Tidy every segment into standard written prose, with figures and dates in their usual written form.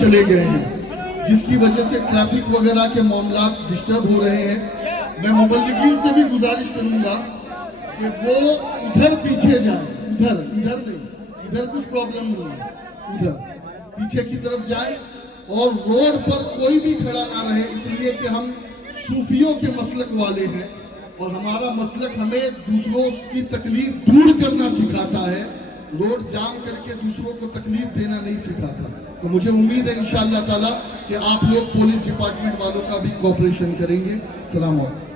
چلے گئے ہیں، جس کی وجہ سے ٹریفک وغیرہ کے معاملات ڈسٹرب ہو رہے ہیں۔ میں مبلغین سے بھی گزارش کروں گا کہ وہ ادھر پیچھے جائیں، ادھر نہیں، ادھر کچھ پرابلم نہیں ہے، ادھر پیچھے کی طرف جائیں اور روڈ پر کوئی بھی کھڑا نہ رہے، اس لیے کہ ہم صوفیوں کے مسلک والے ہیں اور ہمارا مسلک ہمیں دوسروں کی تکلیف دور کرنا سکھاتا ہے، روڈ جام کر کے دوسروں کو تکلیف دینا نہیں سکھاتا۔ تو مجھے امید ہے انشاءاللہ تعالی کہ آپ لوگ پولیس ڈپارٹمنٹ والوں کا بھی کوآپریشن کریں گے۔ السلام علیکم۔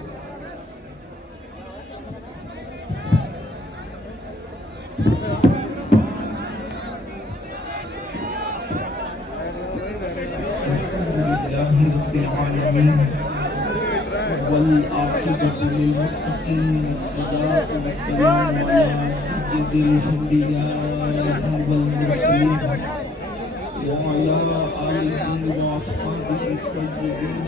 والعاقبۃ للمتقین، الصلاۃ والسلام علی سید الانبیاء والمرسلین وعلی آلہ واصحابہ الطیبین۔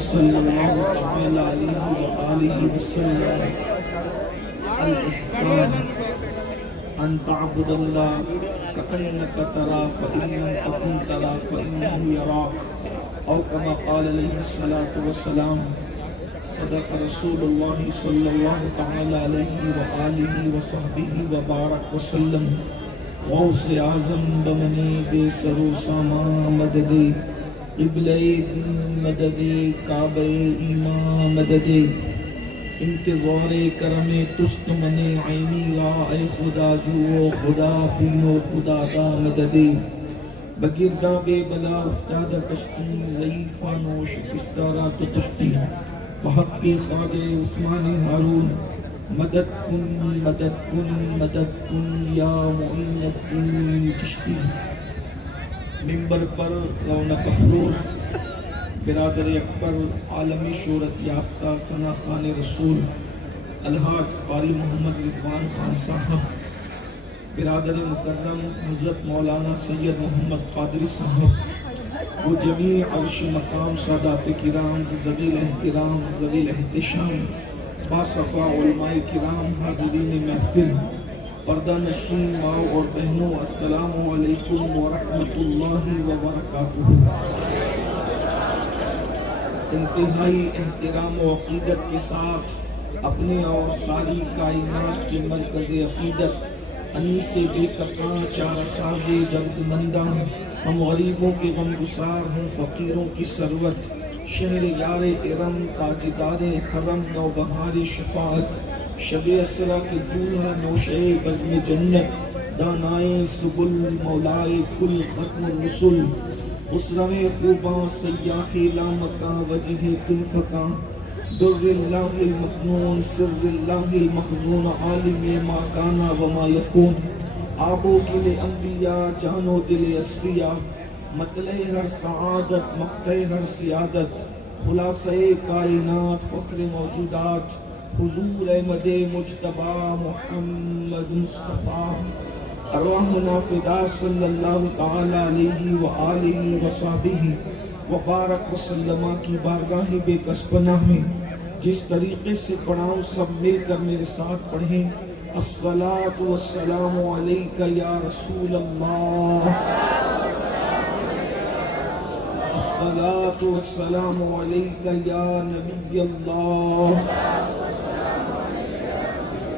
صلی اللہ تعالی علیہ وآلہ وسلم۔ الإحسان أن تعبد الله كأنك تراه فإن لم تكن تراه فإنه يراك، أو كما قال عليه الصلاة والسلام۔ صدق رسول الله صلى الله تعالى عليه وآله وصحبه وبارك وسلم۔ غوث اعظم بمنی بے سر و سامان مدد، قبلہ مدد، کعبہ ایمان مدد، انتظار کرم تست من عینی لا، اے خدا جو خدا بینو خدا دا مدد۔ بگردہ بے بلا افتادہ کشتی، ضعیفان و شکستہ را تو تشتی، بحق خواجہ عثمان ہارون، مدد کن مدد کن مدد کن یا معین الدین چشتی۔ ممبر پر رونق افروز برادر اکبر، عالمی شہرت یافتہ ثنا خان رسول الحاج قاری محمد رضوان خان صاحب، برادر مکرم حضرت مولانا سید محمد قادری صاحب، وہ جمیع عرش مقام سادات کرام، ذوی الاحترام ذوی الاحتشام، باصفا علماء کرام، حاضرین محفل، پردہ نشین ماں اور بہنوں، السلام علیکم ورحمۃ اللہ وبرکاتہ۔ انتہائی احترام و عقیدت کے ساتھ اپنے اور ساری کائنات کے مرکز عقیدت، انیس بے کساں چارہ ساز درد منداں، ہم غریبوں کے غمگسار، ہم فقیروں کی ثروت، شہر یار ارم، تاجدار حرم، نوبہار شفاعت، شب اسرا کے دولہا نوشے بزم جنت، دانائے سبل مولائے کل ختم الرسل، اسرم خوباں سیاح لامکاں وجہ تلفکاں، در اللہ المکنون سر اللہ المخزون، عالم ما کانا وما یکون، آب و گل انبیاء جان و دل اصفیاء، مطلع ہر سعادت مقطع ہر سیادت، خلاصہ کائنات فخر موجودات، حضور احمد مجتبی محمد مصطفیٰ، ارواحنا فدا صلی اللہ تعالی علیہ وآلہ وصحبہ وبارک وسلم کی بارگاہ بے کس پناہ میں جس طریقے سے پڑھاؤں سب مل کر میرے ساتھ پڑھیں۔ الصلاۃ والسلام علیک یا رسول اللہ، الصلاۃ والسلام علیک یا نبی اللہ،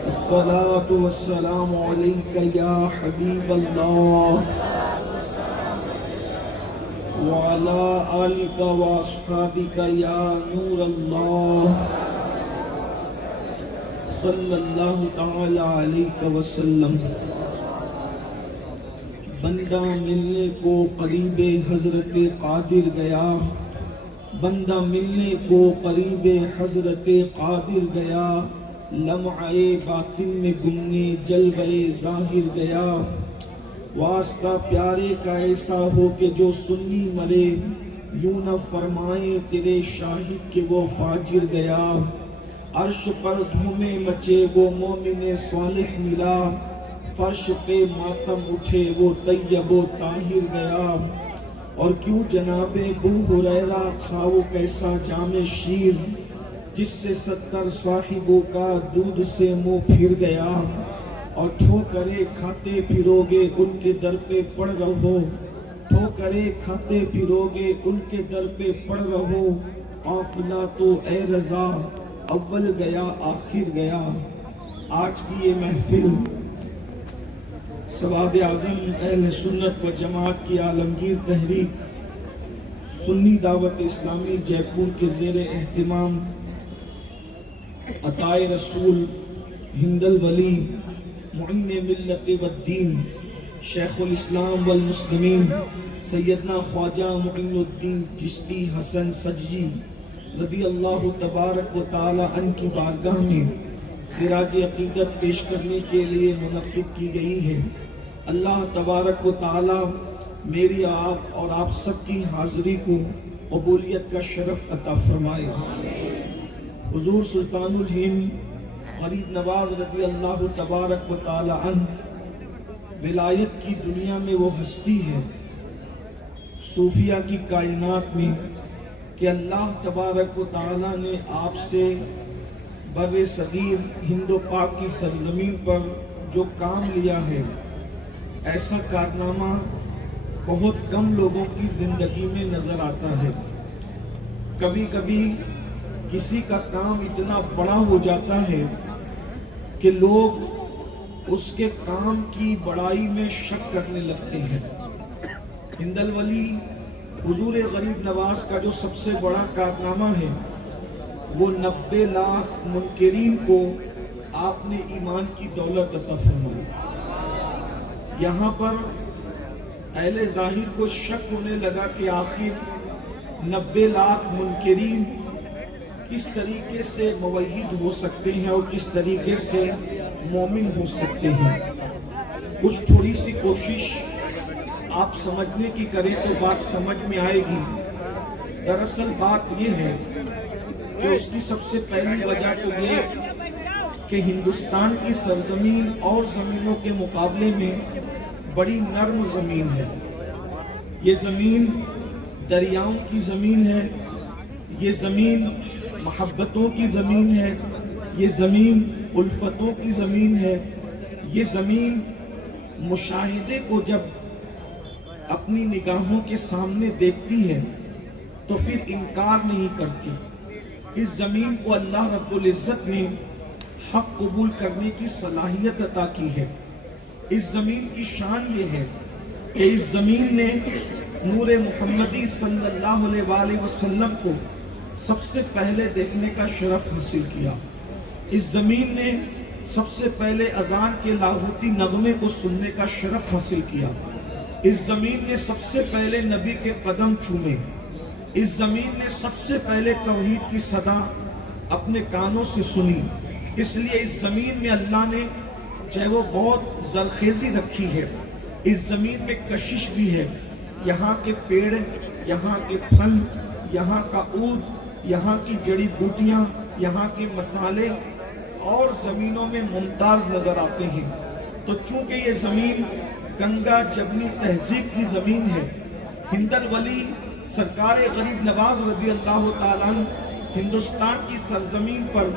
الصلاۃ والسلام علیک یا حبیب اللہ، وعلی آلک واصحابک یا نور اللہ، صلی اللہ تعالی علیہ وسلم۔ بندہ ملنے کو قریب حضرت قادر گیا، بندہ ملنے کو قریب حضرت قادر گیا، لمعے باطن میں گمنے جلوے ظاہر گیا، واسطہ پیارے کا ایسا ہو کہ جو سنی مرے، یوں نہ فرمائے تیرے شاہد کہ وہ فاجر گیا، عرش پر دھومے مچے وہ مومن صالح ملا، فرش پہ ماتم اٹھے وہ طیب و طاہر گیا، اور کیوں جناب ابو ہریرہ تھا وہ کیسا جام شیر جس سے 70 صاحبوں کا دودھ سے منہ پھر گیا، اور ٹھوکرے کھاتے پھرو گے ان کے در پہ پڑ رہو، ٹھوکرے کھاتے پھرو گے ان کے در پہ پڑ رہو، قافلہ تو اے رضا اول گیا آخر گیا۔ آج کی یہ محفل سواد اعظم اہل سنت و جماعت کی عالمگیر تحریک سنی دعوت اسلامی جے پور کے زیر اہتمام عطائے رسول ہند الولی معین ملت والدین شیخ الاسلام والمسلمین سیدنا خواجہ معین الدین چشتی حسن سجی رضی اللہ تبارک و تعالی عنہ کی بارگاہ میں خراج عقیدت پیش کرنے کے لیے منعقد کی گئی ہے۔ اللہ تبارک و تعالی میری آپ اور آپ سب کی حاضری کو قبولیت کا شرف عطا فرمائے۔ حضور سلطان الہند غریب نواز رضی اللہ تبارک و تعالی عنہ ولایت کی دنیا میں وہ ہستی ہے، صوفیہ کی کائنات میں، کہ اللہ تبارک و تعالی نے آپ سے بر صغیر ہند و پاک کی سرزمین پر جو کام لیا ہے، ایسا کارنامہ بہت کم لوگوں کی زندگی میں نظر آتا ہے۔ کبھی کبھی کسی کا کام اتنا بڑا ہو جاتا ہے کہ لوگ اس کے کام کی بڑائی میں شک کرنے لگتے ہیں۔ ہند الولی حضور غریب نواز کا جو سب سے بڑا کارنامہ ہے وہ 90 لاکھ منکرین کو آپ نے ایمان کی دولت عطا فرمائی۔ یہاں پر اہل ظاہر کو شک ہونے لگا کہ آخر 90 لاکھ منکرین کس طریقے سے موحد ہو سکتے ہیں اور کس طریقے سے مومن ہو سکتے ہیں۔ کچھ تھوڑی سی کوشش آپ سمجھنے کی کریں تو بات سمجھ میں آئے گی۔ دراصل بات یہ ہے کہ اس کی سب سے پہلی وجہ تو یہ کہ ہندوستان کی سرزمین اور زمینوں کے مقابلے میں بڑی نرم زمین ہے۔ یہ زمین دریاؤں کی زمین ہے، یہ زمین محبتوں کی زمین ہے، یہ زمین الفتوں کی زمین ہے، یہ زمین مشاہدے کو جب اپنی نگاہوں کے سامنے دیکھتی ہے تو پھر انکار نہیں کرتی۔ اس زمین کو اللہ رب العزت نے حق قبول کرنے کی صلاحیت عطا کی ہے۔ اس زمین کی شان یہ ہے کہ اس زمین نے نور محمدی صلی اللہ علیہ وآلہ وسلم کو سب سے پہلے دیکھنے کا شرف حاصل کیا۔ اس زمین نے سب سے پہلے اذان کے لاہوتی نغمے کو سننے کا شرف حاصل کیا۔ اس زمین نے سب سے پہلے نبی کے قدم چومے۔ اس زمین نے سب سے پہلے توحید کی صدا اپنے کانوں سے سنی۔ اس لیے اس زمین میں اللہ نے چاہے وہ بہت زرخیزی رکھی ہے، اس زمین میں کشش بھی ہے۔ یہاں کے پیڑ، یہاں کے پھل، یہاں کا عود، یہاں کی جڑی بوٹیاں، یہاں کے مسالے اور زمینوں میں ممتاز نظر آتے ہیں۔ تو چونکہ یہ زمین گنگا جمنی تہذیب کی زمین ہے، ہند الولی سرکار غریب نواز رضی اللہ تعالیٰ عنہ ہندوستان کی سرزمین پر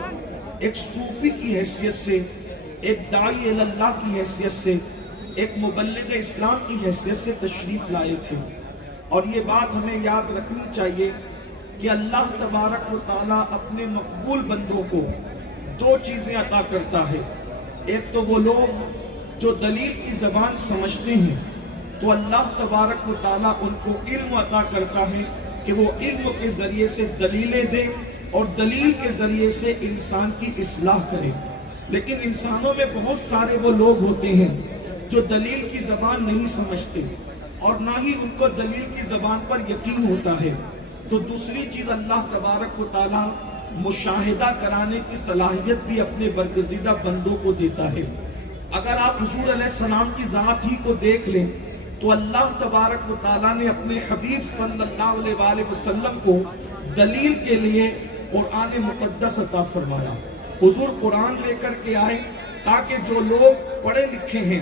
ایک صوفی کی حیثیت سے، ایک داعی اللہ کی حیثیت سے، ایک مبلغ اسلام کی حیثیت سے تشریف لائے تھے۔ اور یہ بات ہمیں یاد رکھنی چاہیے کہ اللہ تبارک و تعالیٰ اپنے مقبول بندوں کو دو چیزیں عطا کرتا ہے۔ ایک تو وہ لوگ جو دلیل کی زبان سمجھتے ہیں تو اللہ تبارک و تعالیٰ ان کو علم عطا کرتا ہے کہ وہ علم کے ذریعے سے دلیلیں دے اور دلیل کے ذریعے سے انسان کی اصلاح کرے۔ لیکن انسانوں میں بہت سارے وہ لوگ ہوتے ہیں جو دلیل کی زبان نہیں سمجھتے اور نہ ہی ان کو دلیل کی زبان پر یقین ہوتا ہے۔ تو دوسری چیز اللہ تبارک و تعالیٰ مشاہدہ کرانے کی صلاحیت بھی اپنے برگزیدہ بندوں کو دیتا ہے۔ اگر آپ حضور علیہ السلام کی ذات ہی کو دیکھ لیں تو اللہ تبارک و تعالیٰ نے اپنے حبیب صلی اللہ علیہ وآلہ وسلم کو دلیل کے لیے قرآن مقدس عطا فرمایا۔ حضور قرآن لے کر کے آئے تاکہ جو لوگ پڑھے لکھے ہیں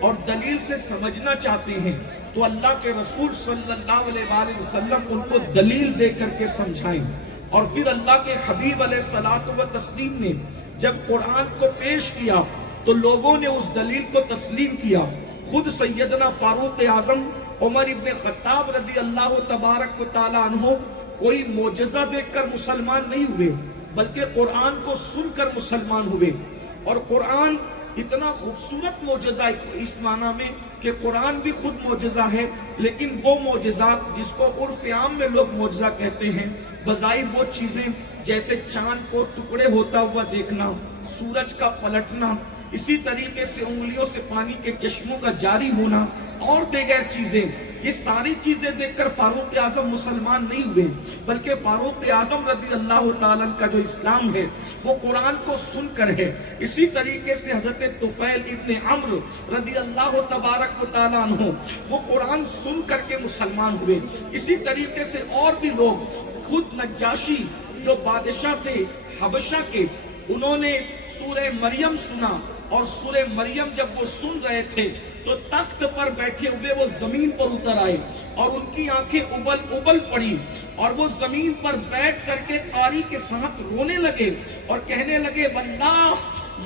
اور دلیل سے سمجھنا چاہتے ہیں تو اللہ کے رسول صلی اللہ علیہ وآلہ وسلم ان کو دلیل دے کر کے سمجھائیں. اور پھر اللہ کے حبیب علیہ الصلوۃ والتسلیم نے جب قرآن کو پیش کیا تو لوگوں نے اس دلیل کو تسلیم کیا. خود سیدنا فاروق اعظم عمر ابن خطاب رضی اللہ تبارک و تعالی عنہ کوئی معجزہ دیکھ کر مسلمان نہیں ہوئے بلکہ قرآن کو سن کر مسلمان ہوئے. اور قرآن اتنا خوبصورت معجزہ اس معنی میں کہ قرآن بھی خود معجزہ ہے، لیکن وہ معجزات جس کو عرف عام میں لوگ معجزہ کہتے ہیں، بظاہر وہ چیزیں جیسے چاند کو ٹکڑے ہوتا ہوا دیکھنا، سورج کا پلٹنا، اسی طریقے سے انگلیوں سے پانی کے چشموں کا جاری ہونا اور دیگر چیزیں، یہ ساری چیزیں دیکھ کر فاروق اعظم مسلمان نہیں ہوئے بلکہ فاروق اعظم رضی اللہ تعالیٰ کا جو اسلام ہے وہ قرآن کو سن کر ہے. اسی طریقے سے حضرت طفیل ابن عمرو رضی اللہ تبارک و تعالیٰ عنہ وہ قرآن سن کر کے مسلمان ہوئے. اسی طریقے سے اور بھی لوگ، خود نجاشی جو بادشاہ تھے حبشہ کے، انہوں نے سورہ مریم سنا اور سورہ مریم جب وہ سن رہے تھے تو تخت پر بیٹھے ہوئے وہ زمین پر اتر آئے اور ان کی آنکھیں ابل پڑی اور وہ زمین پر بیٹھ کر کے قاری کے ساتھ رونے لگے اور کہنے لگے واللہ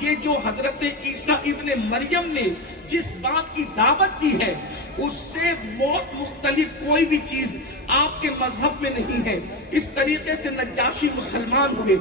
یہ جو حضرت عیسیٰ ابن مریم نے جس بات کی دعوت دی ہے اس سے بہت مختلف کوئی بھی چیز آپ کے مذہب میں نہیں ہے. اس طریقے سے نجاشی مسلمان ہوئے.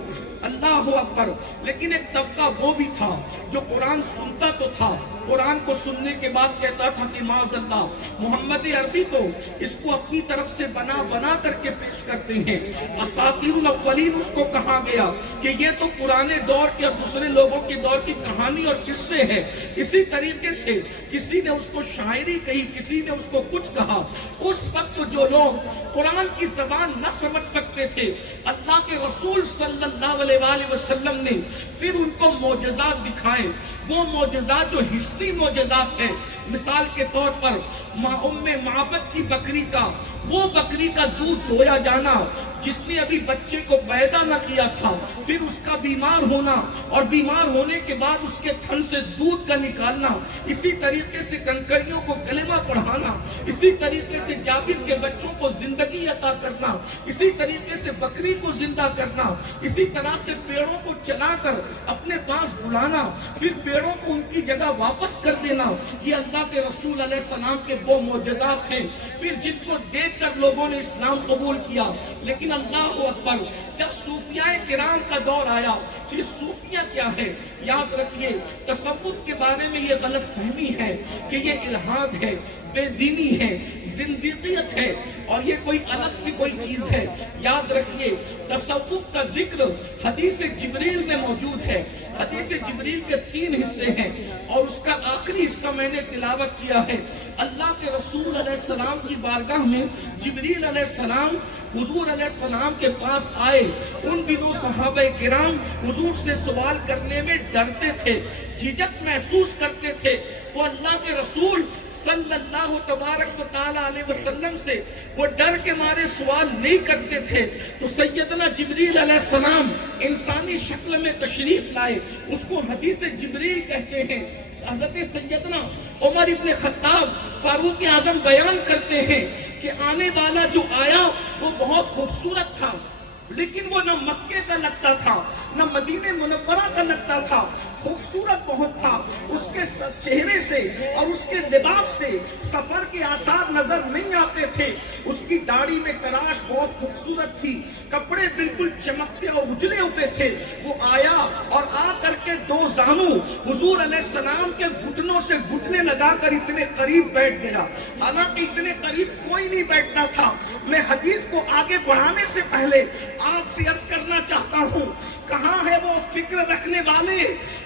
اللہ اکبر. لیکن ایک طبقہ وہ بھی تھا جو قرآن سنتا تو تھا، قرآن کو سننے کے بعد کہتا تھا کہ معاذ اللہ محمد عربی تو اس کو اپنی طرف سے بنا کر کے پیش کرتے ہیں، اساطیر الاولین اس کو کہا گیا کہ یہ تو پرانے دور کے اور دوسرے لوگوں کے دور کی کہانی اور قصے ہیں. اسی طریقے سے کسی نے اس کو شاعری کہی، کسی نے اس کو کچھ کہا. اس وقت جو لوگ قرآن کی زبان نہ سمجھ سکتے تھے، اللہ کے رسول صلی اللہ علیہ وآلہ وسلم نے پھر ان کو معجزات دکھائے. وہ معجزات جو حسی معجزات ہیں، مثال کے طور پر معبد کی بکری کا، وہ بکری کا دودھ دھویا جانا جس نے ابھی بچے کو پیدا نہ کیا تھا، پھر اس کا بیمار ہونا اور بیمار ہونے کے بعد اس کے تھن سے دودھ کا نکالنا، اسی طریقے سے کنکریوں کو کلمہ پڑھانا، اسی طریقے سے جابر کے بچوں کو زندگی عطا کرنا، اسی طریقے سے بکری کو زندہ کرنا، اسی طرح سے پیڑوں کو چلا کر اپنے پاس بلانا، پھر پیڑوں کو ان کی جگہ واپس کر دینا. یہ اللہ کے رسول علیہ السلام کے وہ معجزات ہیں پھر جن کو دیکھ کر لوگوں نے اسلام قبول کیا. لیکن اللہ اکبر، جب صوفیاء کرام کا دور آیا، یہ صوفیہ کیا ہے؟ یاد رکھیے تصوف کے بارے میں یہ غلط فہمی ہے کہ یہ الہاد ہے، بے دینی ہے، زندیقیت ہے اور یہ کوئی الگ سی کوئی چیز ہے. یاد رکھیے تصوف کا ذکر حدیث جبریل میں موجود ہے. حدیث جبریل کے 3 حصے ہیں اور اس کا آخری حصہ میں نے تلاوت کیا ہے. اللہ کے رسول علیہ السلام کی بارگاہ میں جبریل علیہ السلام حضور علیہ السلام کے پاس آئے. ان دنوں صحابہ کرام حضور سے سوال کرنے میں ڈرتے تھے، جھجک محسوس کرتے تھے. وہ اللہ کے رسول صلی اللہ تبارک و تعالی علیہ وسلم سے وہ ڈر کے مارے سوال نہیں کرتے تھے. تو سیدنا جبریل علیہ السلام انسانی شکل میں تشریف لائے. اس کو حدیث جبریل کہتے ہیں. حضرت سیدنا عمر ابن خطاب فاروق اعظم بیان کرتے ہیں کہ آنے والا جو آیا وہ بہت خوبصورت تھا، لیکن وہ نہ مکے کا لگتا تھا نہ مدینہ منورہ کا لگتا تھا، خوبصورت بہت تھا. اس کے چہرے سے اور اس کے لباس سے سفر کے آثار نظر نہیں آتے تھے. اس کی داڑھی میں تراش بہت خوبصورت تھی، کپڑے بالکل چمکتے اور اجلے ہوتے تھے. وہ آیا اور آ کر کے 2 زانو حضور علیہ السلام کے گھٹنوں سے گھٹنے لگا کر اتنے قریب بیٹھ گیا. حالانکہ اتنے قریب کوئی نہیں بیٹھتا تھا. میں حدیث کو آگے بڑھانے سے پہلے آپ سے عرض کرنا چاہتا ہوں، کہاں ہے وہ فکر رکھنے والے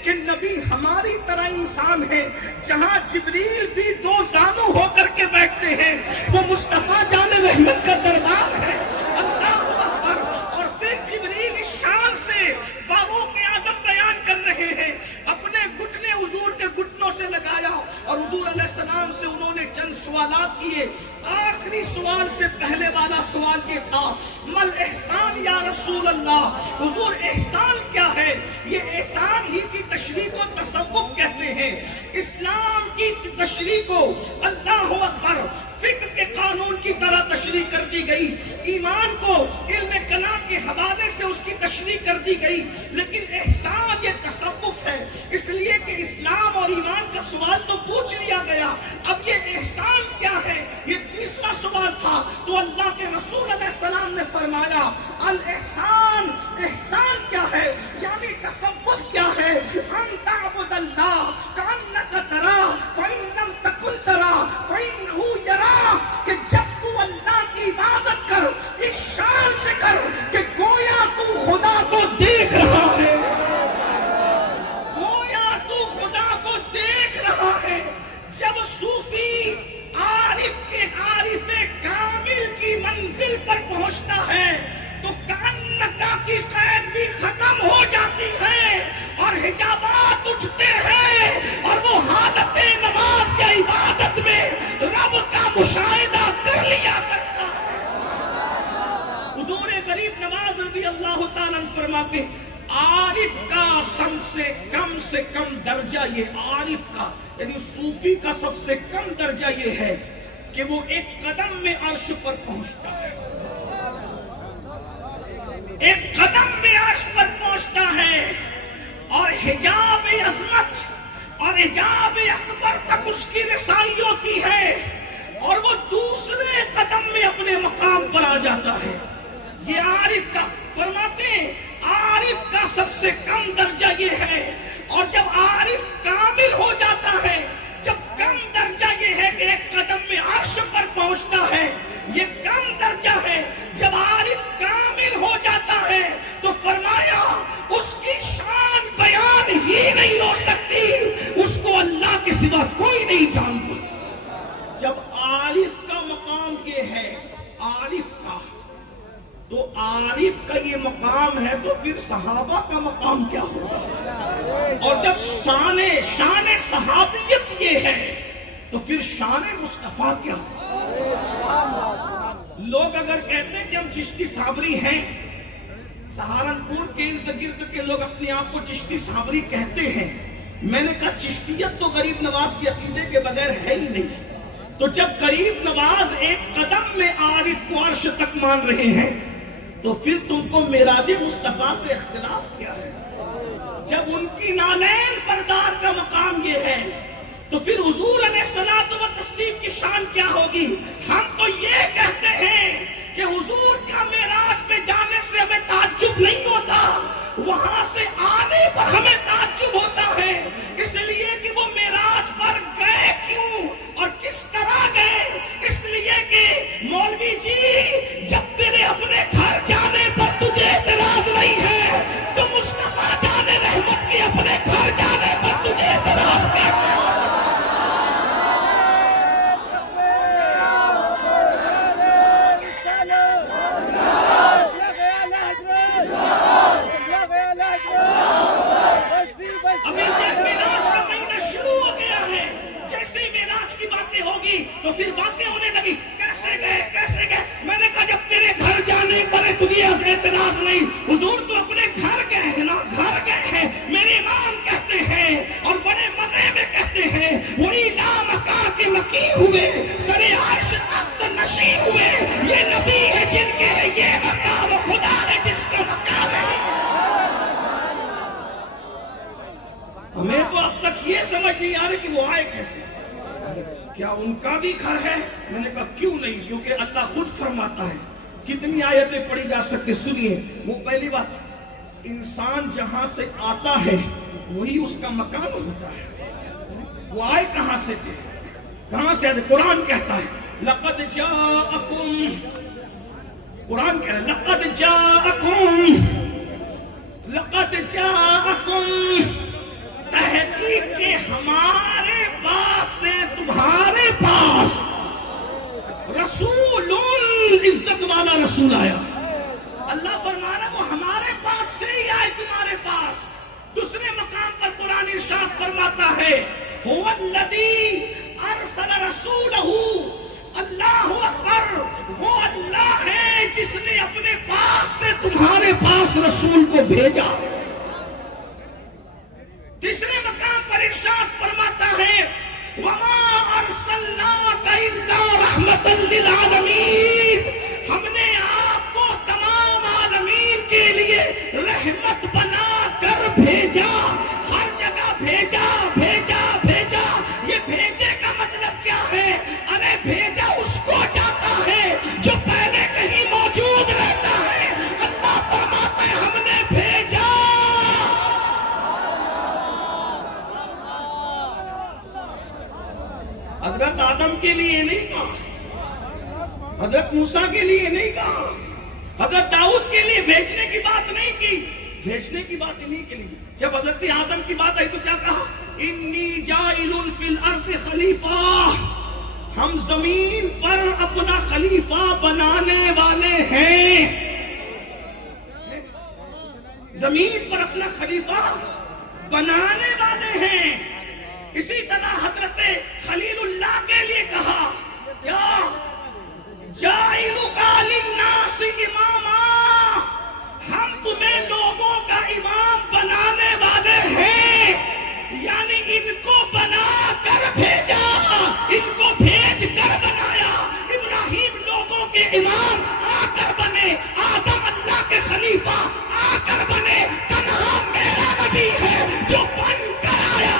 کہ نبی ہماری طرح انسان ہے؟ جہاں جبریل بھی 2 زانو ہو کر کے بیٹھتے ہیں، وہ مصطفیٰ جان رحمت کا دربار ہے. اللہ اکبر. اور پھر جبریل اس شان سے فاروق اعظم بیان کر رہے ہیں، اپنے گھٹنے حضور کے گھٹنوں سے لگایا اور حضور علیہ السلام سے انہوں نے چند سوالات کیے. آخری سوال سے پہلے والا سوال یہ تھا، مل احسان یا رسول اللہ، حضور احسان کیا ہے؟ ہے. یہ احسان ہی کی تشریح کو تصوف کہتے ہیں. اسلام کی تشریح کو اللہ اکبر فقہ کے قانون کی طرح تشریح کر دی گئی. ایمان کو علم کلام کے حوالے سے اس کی تشریح کر دی گئی. لیکن احسان یہ تصوف ہے، اس لیے کہ اسلام اور ایمان کا سوال تو پوچھ لیا گیا. اب یہ احسان کیا ہے، یہ تیسرا سوال تھا. تو اللہ کے رسول علیہ السلام نے فرمایا الاحسان، احسان کیا ہے، یعنی تصوف کیا ہے. ان تعبد اللہ کأنک ترا فإن لم تکن ترا فإنہ یراک، کہ جب تو اللہ کی عبادت کر اس شان سے کر کہ گویا تو خدا کو دیکھ رہا ہے، گویا تو خدا کو دیکھ رہا ہے. جب صوفی عارف کامل کی منزل پر پہنچتا ہے تو کأنکا کی قید بھی ختم ہو جاتی ہے اور حجابات اٹھتے ہیں اور وہ حالت نماز یا عبادت میں رب کا مشاہدہ کر لیا کرتا ہے. حضور غریب نواز رضی اللہ تعالیٰ عنہ فرماتے ہیں عارف کا سب سے کم درجہ، یہ عارف کا یعنی صوفی کا سب سے کم درجہ یہ ہے کہ وہ ایک قدم میں عرش پر پہنچتا ہے، ایک قدم میں عرش پر پہنچتا ہے اور حجاب عظمت اور حجاب اکبر تک اس کی رسائی ہوتی ہے اور وہ دوسرے قدم میں اپنے مقام پر آ جاتا ہے. یہ عارف کا فرماتے ہیں عارف کا سب سے کم درجہ یہ ہے. اور جب عارف کامل ہو جاتا ہے، جب کم درجہ یہ ہے کہ ایک قدم میں عرش پر پہنچتا ہے، یہ کم درجہ ہے. جب عارف کامل ہو جاتا ہے تو فرمایا اس کی شان بیان ہی نہیں ہو سکتی، اس کو اللہ کے سوا کوئی نہیں جانتا. جب عارف کا مقام یہ ہے، عارف کا، تو عارف کا یہ مقام ہے تو پھر صحابہ کا مقام کیا ہوگا؟ اور جب شان صحابیت یہ ہے تو پھر شان مصطفیٰ کیا ہوگا؟ لوگ اگر کہتے ہیں کہ ہم چشتی صابری ہیں، سہارنپور کے ارد گرد کے لوگ اپنے آپ کو چشتی صابری کہتے ہیں. میں نے کہا چشتیت تو غریب نواز کے عقیدے کے بغیر ہے ہی نہیں. تو جب غریب نواز ایک قدم میں عارف کو عرش تک مان رہے ہیں تو پھر تم کو معراج مصطفیٰ سے اختلاف کیا ہے؟ جب ان کی نالین بردار کا مقام یہ ہے تو پھر حضور علیہ الصلوۃ والتسلیم کی شان کیا ہوگی؟ ہم تو یہ کہتے ہیں کہ حضور کا معراج پہ جانے سے ہمیں تعجب نہیں ہوتا، وہاں سے آنے پر ہمیں تعجب ہوتا ہے، اس لیے کہ وہ معراج پر گئے کیوں اور کس طرح گئے. اس لیے کہ مولوی جی جب تیرے اپنے گھر جانے پر تجھے اعتراض نہیں ہے تو مصطفیٰ جان رحمت کی اپنے گھر جانے پر تجھے اعتراض کیسے ہو؟ تو پھر باتیں ہونے لگی کیسے گئے. میں نے کہا جب تیرے گھر جانے پر تجھے اعتراض نہیں، حضور تو اپنے گھر گئے ہیں نا، گھر گئے ہیں. میرے امام کہتے ہیں اور بڑے مزے میں کہتے ہیں وہی لامکا کے مکی ہوئے، سر عرش تخت نشین ہوئے. یہ نبی ہے جن کے یہ مقام، خدا ہے جس کا مقام ہے. ہمیں تو اب تک یہ سمجھ نہیں آ رہی کہ وہ آئے کیسے. کیا ان کا بھی گھر ہے؟ میں نے کہا کیوں نہیں، کیونکہ اللہ خود فرماتا ہے. کتنی آیتیں پڑھی جا سکتے، سنیے. وہ پہلی بات، انسان جہاں سے آتا ہے وہی اس کا مقام ہوتا ہے. وہ آئے کہاں سے تھے، کہاں سے آتے؟ قرآن کہتا ہے لقد جاءکم، قرآن کہہ رہا ہے لقد جاءکم، تحقیق کے ہمارے پاس سے تمہارے پاس رسول، عزت والا رسول آیا. اللہ فرمانا وہ ہمارے پاس سے ہی آئے تمہارے پاس. دوسرے مقام پر قرآن ارشاد فرماتا ہے هو الذی ارسل رسولہ، اللہ اکبر، وہ اللہ ہے جس نے اپنے پاس سے تمہارے پاس رسول کو بھیجا. رحمت بنا کر بھیجا، ہر جگہ بھیجا بھیجا بھیجا۔ یہ بھیجے کا مطلب کیا ہے؟ ارے بھیجا اس کو جاتا ہے جو پہلے کہیں موجود رہتا ہے۔ اللہ فرماتا ہے ہم نے بھیجا۔ حضرت آدم کے لیے نہیں کہا، حضرت موسیٰ کے لیے نہیں کہا، حضرت داؤد کے لیے بھیجنے کی بات نہیں کی، بھیجنے کی بات انہی کے لیے۔ جب حضرت آدم کی بات آئی تو کیا کہا؟ انی جاعل فی الارض خلیفہ، ہم زمین پر اپنا خلیفہ بنانے والے ہیں، زمین پر اپنا خلیفہ بنانے والے ہیں۔ اسی طرح حضرت خلیل اللہ کے لیے کہا کیا؟ جاعلک للناس اماما، ہم تمہیں لوگوں کا امام بنانے والے ہیں، یعنی ان کو بنا کر بھیجا، ان کو بھیج کر بنایا۔ ابراہیم لوگوں کے امام آ کر بنے، آدم اللہ کے خلیفہ آ کر بنے، تنہا میرا نبی ہے جو بن کر آیا۔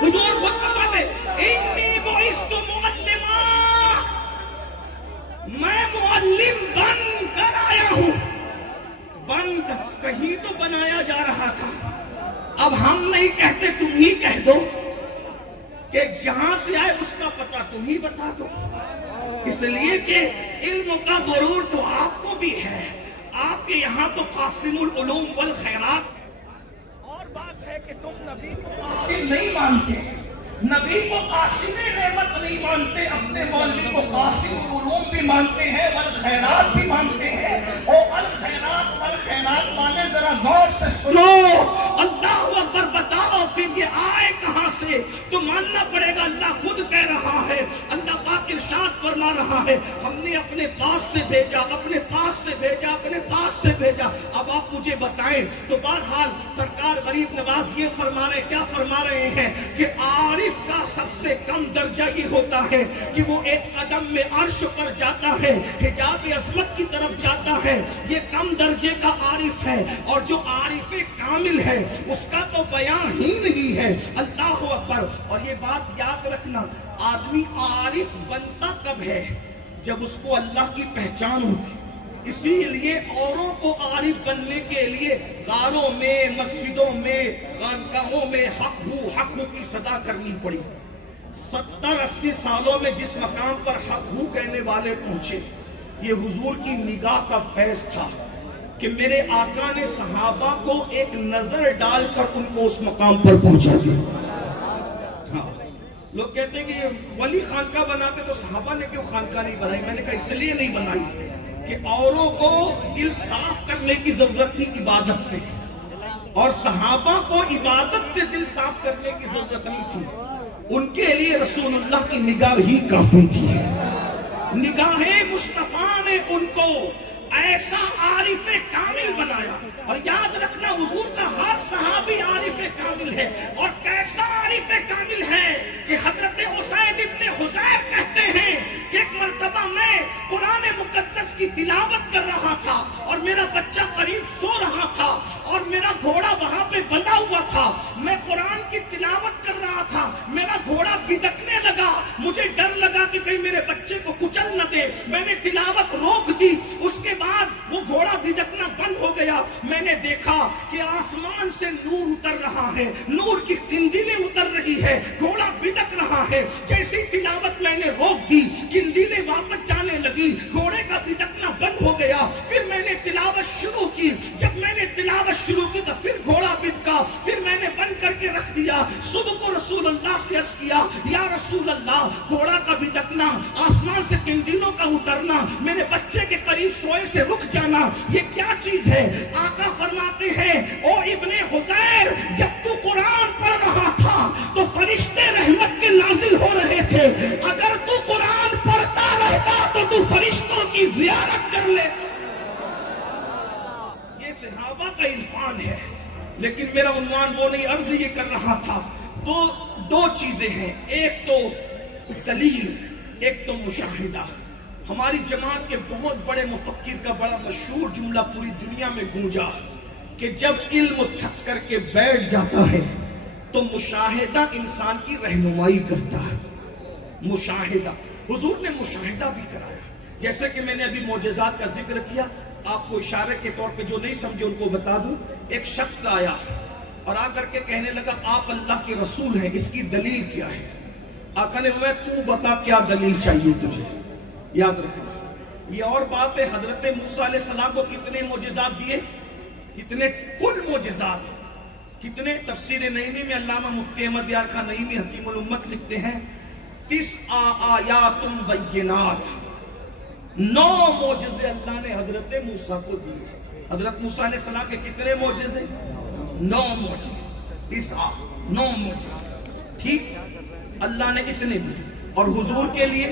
حضور خود فرماتے انی بعثت معلما، میں معلم بن کر آیا ہوں۔ بن کہیں تو بنایا جا رہا تھا، اب ہم نہیں کہتے، تم ہی کہہ دو کہ جہاں سے آئے اس کا پتہ تم ہی بتا دو، اس لیے کہ علم کا غرور تو آپ کو بھی ہے۔ آپ کے یہاں تو قاسم العلوم والخیرات، اور بات ہے کہ تم نبی کو قاسم نہیں مانتے، نبی کو قاسم نعمت نہیں مانتے، اپنے مولوی کو قاسم العلوم بھی مانتے ہیں، والخیرات بھی مانتے ہیں۔ اور الخیرات والخیرات مانے ذرا غور سے سنو، اللہ اکبر بتاؤ پھر یہ آئے کہاں سے؟ تو ماننا پڑے گا اللہ خود کہہ رہا ہے، اللہ پاک ارشاد فرما رہا ہے ہم نے اپنے پاس سے بھیجا، اپنے پاس سے بھیجا، اپنے پاس سے بھیجا۔ اب آپ مجھے بتائیں تو بہرحال سرکار غریب نواز یہ فرما رہے، کیا فرما رہے ہیں کہ عارف کا سب سے کم درجہ یہ ہوتا ہے کہ وہ ایک قدم میں عرش پر جاتا ہے، حجاب عظمت کی طرف جاتا ہے، یہ کم درجے کا عارف ہے۔ اور جو عارف کامل ہے اس کا تو بیان ہی نہیں ہے، اللہ اکبر۔ اور یہ بات یاد رکھنا، آدمی عارف بنتا کب ہے؟ جب اس کو اللہ کی پہچان ہوتی۔ اسی لیے اوروں کو عارف بننے کے لیے غاروں میں، مسجدوں میں، خانقاہوں میں حق ہو کی صدا کرنی پڑی۔ 70-80 سالوں میں جس مقام پر حق ہو کہنے والے پہنچے، یہ حضور کی نگاہ کا فیض تھا کہ میرے آقا نے صحابہ کو ایک نظر ڈال کر ان کو اس مقام پر پہنچا دیا۔ ہاں، لوگ کہتے ہیں کہ ولی خانقاہ بناتے تو صحابہ نے کیوں خانقاہ نہیں بنائی؟ میں نے کہا اس لیے نہیں بنائی کہ اوروں کو دل صاف کرنے کی ضرورت تھی عبادت سے، اور صحابہ کو عبادت سے دل صاف کرنے کی ضرورت نہیں تھی، ان کے لیے رسول اللہ کی نگاہ ہی کافی تھی۔ نگاہ مصطفیٰ نے ان کو ایسا عارف کامل بنایا۔ اور یاد رکھنا حضور کا ہر صحابی عارف کامل ہے، اور کیسا عارف کامل ہے کہ حضرت اسید ابن حضیر کہتے ہیں کہ ایک مرتبہ میں قرآن مقدس کی تلاوت کر رہا تھا اور میرا بچہ قریب سو رہا تھا اور میرا گھوڑا وہاں پہ بندھا ہوا تھا، میں قرآن کی تلاوت کر رہا تھا، میرا گھوڑا بدکنے لگا، مجھے ڈر لگا کہ کہیں میرے بچے کو کچل نہ دے، میں نے تلاوت روک دی، اس کے بعد وہ گھوڑا بدکنا بند ہو گیا۔ میں نے دیکھا کہ آسمان سے نور اتر رہا ہے، نور کی قندیلیں اتر رہی ہے، گھوڑا بدک رہا ہے۔ جیسی تلاوت میں نے روک دی، قندیلیں واپس جانے لگی، گھوڑے کا بدکنا بند ہو گیا۔ پھر میں نے تلاوت شروع کی، جب میں نے تلاوت شروع کی تو پھر گھوڑا بدکا، پھر میں نے بند کر کے رکھ دیا۔ صبح کو رسول اللہ سے عرض کیا، یا رسول اللہ، گھوڑا کا بدکنا، آسمان سے قندیلوں کا اترنا، میرے بچے کے قریب سوئے سے رک جانا، یہ کیا چیز ہے؟ آقا فرماتے ہیں، او ابن حضیر، جب تو قرآن پڑھ رہا تھا تو فرشتے رحمت کے نازل ہو رہے تھے، اگر تو قرآن پڑھتا رہتا تو فرشتوں کی زیارت کر لے۔ یہ صحابہ کا عرفان ہے، لیکن میرا عنوان وہ نہیں، عرض یہ کر رہا تھا دو چیزیں ہیں، ایک تو دلیل، ایک تو مشاہدہ۔ ہماری جماعت کے بہت بڑے مفکر کا بڑا مشہور جملہ پوری دنیا میں گونجا کہ جب علم تھک کر کے بیٹھ جاتا ہے تو مشاہدہ انسان کی رہنمائی کرتا ہے۔ مشاہدہ، حضور نے مشاہدہ بھی کرایا۔ جیسے کہ میں نے ابھی معجزات کا ذکر کیا، آپ کو اشارے کے طور پہ جو نہیں سمجھے ان کو بتا دوں۔ ایک شخص آیا اور آ کر کے کہنے لگا آپ اللہ کے رسول ہیں، اس کی دلیل کیا ہے؟ آقا نے فرمایا تو بتا کیا دلیل چاہیے تجھے۔ یاد رکھنا، یہ اور بات ہے حضرت موسیٰ علیہ السلام کو کتنے معجزات دیے، کتنے کل معجزات، کتنے؟ تفسیر نعیمی میں علامہ مفتی احمد یار خان نعیمی حکیم الامت لکھتے ہیں 9 آیات بینات، 9 معجزے اللہ نے حضرت موسیٰ کو دیے۔ حضرت موسیٰ علیہ السلام کے کتنے معجزے؟ 9 معجزے، 9 معجزے، ٹھیک؟ اللہ نے اتنے دیے۔ اور حضور کے لیے،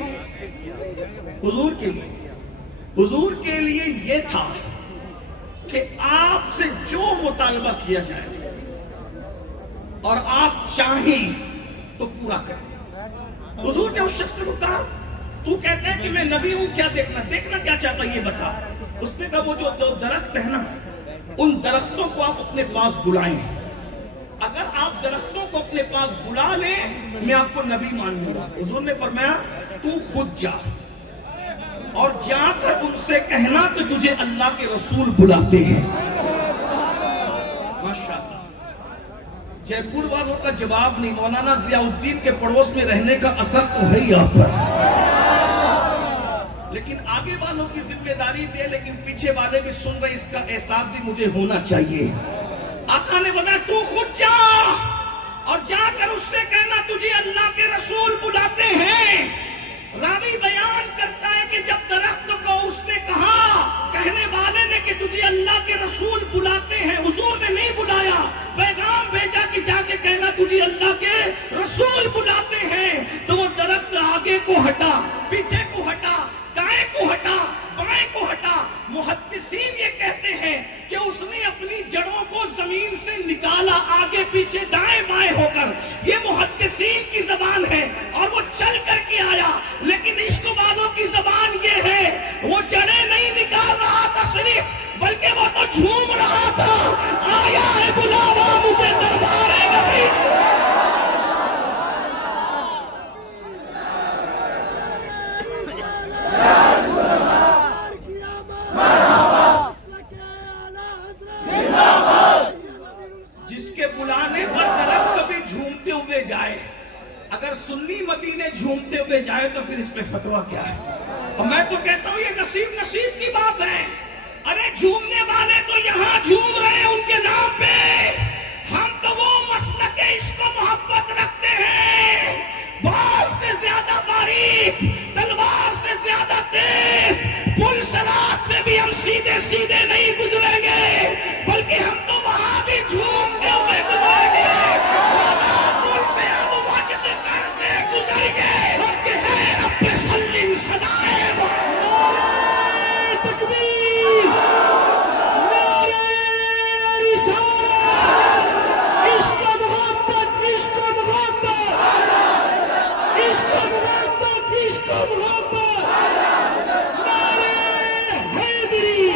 حضور کے لیے یہ تھا کہ آپ سے جو مطالبہ کیا جائے اور آپ چاہیں تو پورا کریں۔ حضور نے اس شخص کو کہا تو کہتا ہے کہ میں نبی ہوں، کیا دیکھنا کیا چاہتا یہ بتا۔ اس نے کہا وہ جو 2 درخت ہیں نا، ان درختوں کو آپ اپنے پاس بلائیں، اگر آپ درختوں کو اپنے پاس بلا لیں میں آپ کو نبی مان لوں گا۔ حضور نے فرمایا تو خود جا اور جا کر ان سے کہنا کہ تجھے اللہ کے رسول بلاتے ہیں۔ ماشاءاللہ، جے پور والوں کا جواب نہیں، مولانا ضیاء الدین کے پڑوس میں رہنے کا اثر تو ہے یہاں پر، لیکن آگے والوں کی ذمہ داری بھی ہے، لیکن پیچھے والے بھی سن رہے، اس کا احساس بھی مجھے ہونا چاہیے۔ آقا نے بتایا تو خود جا اور جا کر اس سے کہنا تجھے اللہ کے رسول بلاتے ہیں۔ راوی بیان کرتا ہے کہ جب درخت کو اس نے کہا، کہنے والے نے کہ تجھے اللہ کے رسول بلاتے ہیں، حضور نے نہیں بلایا، پیغام بھیجا کہ جا کے کہنا تجھے اللہ کے رسول بلاتے ہیں، تو وہ درخت آگے کو ہٹا، پیچھے کو ہٹا، دائیں کو ہٹا، بائیں کو ہٹا۔ محدثین یہ کہتے ہیں کہ اس نے اپنی جڑوں کو زمین سے نکالا، آگے پیچھے دائیں بائیں ہو کر۔ یہ محدثین کی زبان ہے اور وہ چل کر کے آیا، لیکن عشق والوں کی زبان یہ ہے وہ جڑیں نہیں نکال رہا تھا صرف، بلکہ وہ تو جھوم رہا تھا، آیا ہے بلاوا مجھے دربار نبی سے۔ جس کے بلانے پر درخت کبھی جھومتے ہوئے جائے، اگر سنی مدینے جھومتے ہوئے جائے تو پھر اس پہ فتویٰ کیا ہے؟ اور میں تو کہتا ہوں یہ نصیب کی بات ہے۔ ارے جھومنے والے تو یہاں جھوم رہے ہیں ان کے نام پہ، ہم تو وہ مسلک عشق و محبت رکھتے ہیں، بال سے زیادہ باریک، تلوار سے زیادہ تیز، پل صراط سے بھی ہم سیدھے نہیں گزریں گے، بلکہ ہم تو وہاں بھی جھومتے ہوئے گزریں گے، پل سے ہم وجد کرتے گزریے کہ ہے رب سلم صدائے نعرہ تکبیر، نعرہ رسالت، عشق و محبت، عشق و محبت، عشق و محبت، عشق و محبت، نعرہ حیدری۔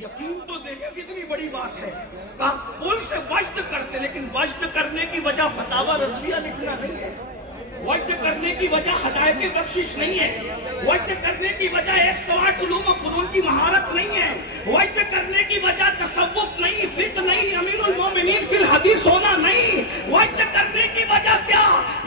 یقین تو دیکھیں کتنی بڑی بات ہے، کہا پل سے وجد کرتے، لیکن وجد کرنے کی وجہ فتاوی رضویہ لکھنا نہیں ہے، وجد کرنے کی وجہ ہدایت بخشش نہیں ہے، وجد کرنے کی وجہ 108 علوم و فنون کی مہارت نہیں ہے، وجد کرنے کی وجہ تصوف نہیں، فقہ نہیں، امیر المومنین فی الحدیث ہونا نہیں، وجد کرنے کی وجہ کیا؟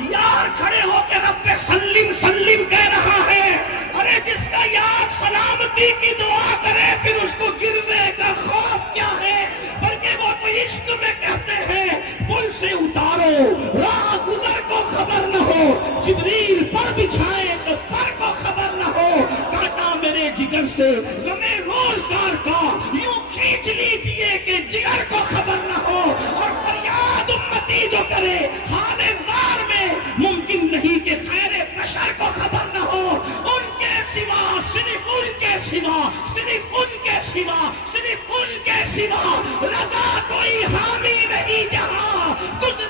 یار کھڑے ہو کے رب سلم سلم کہہ رہا ہے، ارے جس کا یار سلامتی کی دعا کرے پھر اس کو گرنے کا خوف کیا ہے؟ بلکہ وہ تو عشق میں کہتے ہیں پل سے اتارو، راہ گزر کو خبر نہ ہو، جبریل پر بچھائے تو پر کو خبر نہ ہو، کاٹا میرے جگر سے غم روزگار کا یوں کھینچ لیجئے کہ جگر کو خبر نہ ہو، اور فریاد امتی جو کرے حال زار میں ممکن نہیں کہ خیر بشر کو خبر نہ ہو، ان کے سوا صرف ان کے سوا، صرف ان کے سوا، صرف ان کے سوا رضا کوئی حامی نہیں جہاں گزر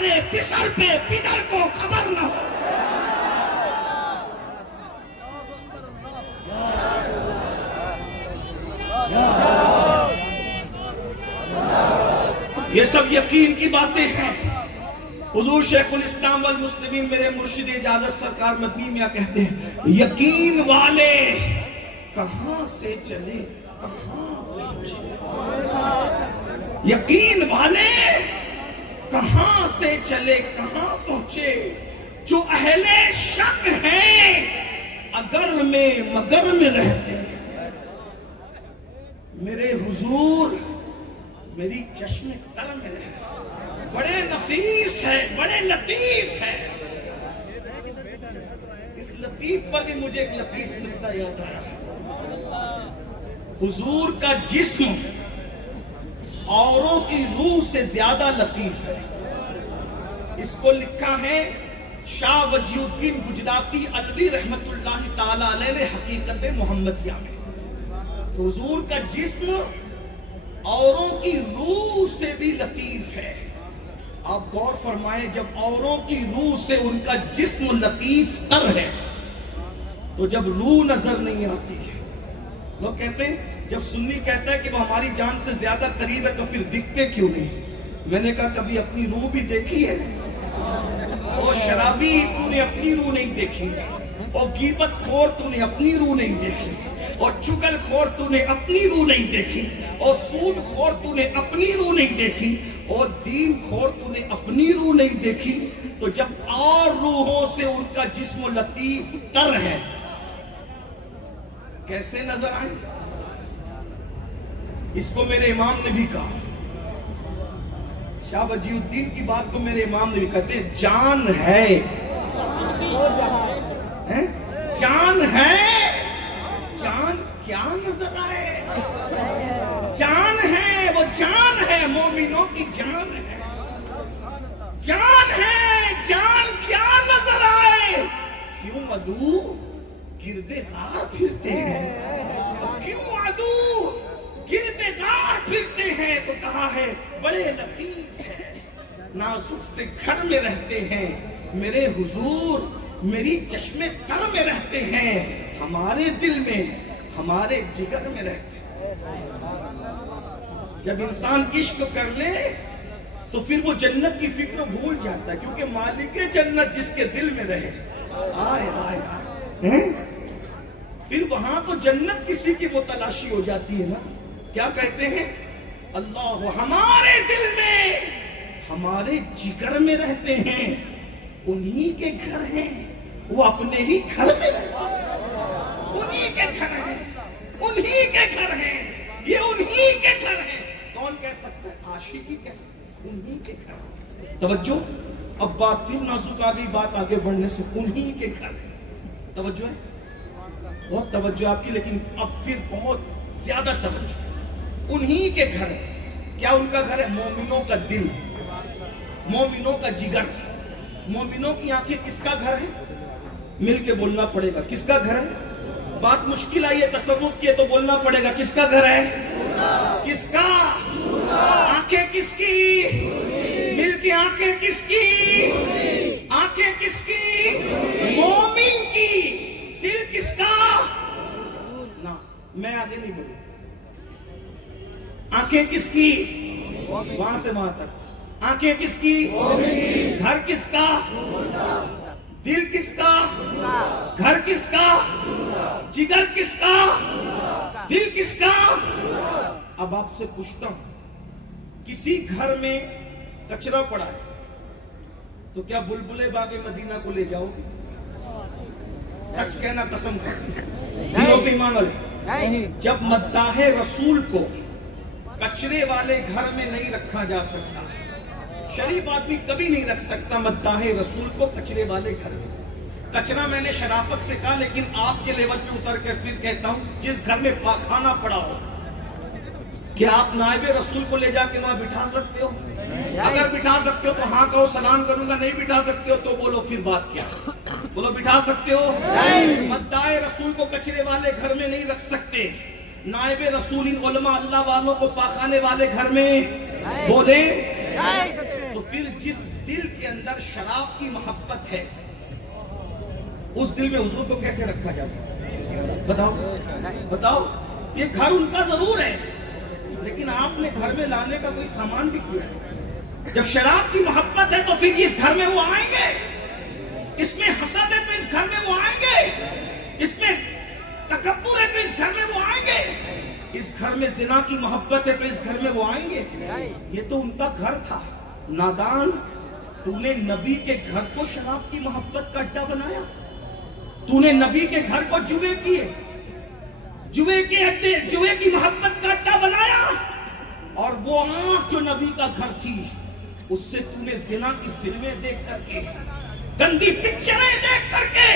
تمہارے پسر پہ پدر کو خبر نہ ہو. یہ سب یقین کی باتیں ہیں. حضور شیخ الاسلام والمسلمین میرے مرشد اجازت سرکار مدنی میاں کہتے ہیں یقین والے کہاں سے چلے کہاں پہنچے. یقین والے کہاں سے چلے کہاں پہنچے. جو اہل شک ہیں اگر میں مگر میں رہتے ہیں. میرے حضور میری چشم تر میں رہتے بڑے نفیس ہے بڑے لطیف ہے. اس لطیف پر بھی مجھے ایک لطیف نکتہ یاد آیا. حضور کا جسم اوروں کی روح سے زیادہ لطیف ہے. اس کو لکھا ہے شاہ وجی الدین گجراتی علوی رحمت اللہ تعالی علیہ نے حقیقت محمدیہ میں. حضور کا جسم اوروں کی روح سے بھی لطیف ہے. آپ غور فرمائیں جب اوروں کی روح سے ان کا جسم لطیف تر ہے تو جب روح نظر نہیں آتی ہے. لوگ کہتے ہیں جب سنی کہتا ہے کہ وہ ہماری جان سے زیادہ قریب ہے تو پھر دکھتے کیوں نہیں. میں نے کہا کبھی اپنی روح بھی دیکھی ہے. او شرابی تو نے اپنی روح نہیں دیکھی. او غیبت خور تو نے اپنی روح نہیں دیکھی. اور چگل خور تو نے اپنی روح نہیں دیکھی. اور سود خور تو نے اپنی روح نہیں دیکھی. اور دین خور تو نے اپنی روح نہیں دیکھی. تو جب اور روحوں سے ان کا جسم لطیف تر ہے کیسے نظر آئے. اس کو میرے امام نے بھی کہا. شاہ وجی الدین کی بات کو میرے امام نے بھی کہتے ہیں جان ہے جان ہے. جان کیا نظر آئے. جان ہے وہ جان ہے مومنوں کی جان ہے. جان ہے جان کیا نظر آئے. کیوں عدو گردے غار پھرتے ہیں. کیوں عدو گردے غار پھرتے ہیں تو کہا ہے بڑے لطیف ہے نازک سے گھر میں رہتے ہیں. میرے حضور میری چشمے تر میں رہتے ہیں. ہمارے دل میں ہمارے جگر میں رہتے ہیں. جب انسان عشق کر لے تو پھر وہ جنت کی فکر بھول جاتا ہے کیونکہ مالک جنت جس کے دل میں رہے آئے آئے آئے پھر وہاں تو جنت کسی کی وہ تلاشی ہو جاتی ہے نا. کیا کہتے ہیں اللہ ہمارے دل میں ہمارے جگر میں رہتے ہیں. انہی کے گھر ہیں وہ اپنے ہی گھر میں رہتے ہیں. انہی کے گھر ہیں انہی کے گھر ہیں یہ انہی کے گھر ہیں. کون کہہ سکتا ہے عاشقی کہہ سکتا ہے انہی کے گھر. توجہ اب بات پھر نازک آ گئی بات آگے بڑھنے سے. انہی کے گھر ہے. توجہ ہے بہت توجہ آپ کی لیکن اب پھر بہت زیادہ توجہ. انہی کے گھر ہے. کیا ان کا گھر ہے مومنوں کا دل مومنوں کا جگر. مومنوں کی آنکھیں کس کا گھر ہے. مل کے بولنا پڑے گا کس کا گھر ہے. بات مشکل آئی ہے تصور کیے تو بولنا پڑے گا کس کا گھر ہے. کس کا. آنکھیں کس کی. مل کے آنکھیں کس کی. آنکھیں کس کی. مومن کی. دل کس کا. نہ میں آگے نہیں بولوں. آنکھیں کس کی. وہاں سے وہاں تک. آنکھیں کس کی. گھر کس کا. دل کس کا. گھر کس کا. جگر کس کا. دل کس کا. اب آپ سے پوچھتا ہوں کسی گھر میں کچرا پڑا ہے تو کیا بلبلے باغ مدینہ کو لے جاؤ گے. سچ کہنا قسم دلوں پہ ایمان والے. جب مداح رسول کو کچرے والے گھر میں نہیں رکھا جا سکتا شریف آدمی کبھی نہیں رکھ سکتا مداح رسول کو کچرے والے گھر میں. کچرا میں نے شرافت سے کہا لیکن آپ کے لیول پہ اتر کے پھر کہتا ہوں جس گھر میں پاخانہ پڑا ہو کیا آپ نائب رسول کو لے جا کے وہاں بٹھا سکتے ہو. اگر بٹھا سکتے ہو تو ہاں کہو سلام کروں گا. نہیں بٹھا سکتے ہو تو بولو پھر بات کیا. بولو بٹھا سکتے ہو. مداح رسول کو کچرے والے گھر میں نہیں رکھ سکتے. نائب رسول ان علماء اللہ والوں کو پاخانے والے گھر میں بولے تو پھر جس دل اندر شراب کی محبت ہے، اس دل میں حضور کو کیسے رکھا جا سکتا؟ بتاؤ، یہ گھر ان کا ضرور ہے، لیکن آپ نے گھر میں لانے کا کوئی سامان بھی کیا ہے؟ جب شراب کی محبت ہے تو پھر اس گھر میں وہ آئیں گے، اس میں حسد ہے تو اس گھر میں وہ آئیں گے، اس میں تکبر ہے تو اس گھر میں وہ آئیں گے، اس گھر میں زنا کی محبت ہے تو اس گھر میں وہ آئیں گے۔ یہ تو ان کا گھر تھا۔ نادان، تو نے نبی کے گھر کو شراب کی محبت کا اڈا بنایا، تو نے نبی کے گھر کو جوے کی محبت کا اڈا بنایا، اور وہ آنکھ جو نبی کا گھر تھی اس سے تو نے زنا کی فلمیں دیکھ کر کے، گندی پکچریں دیکھ کر کے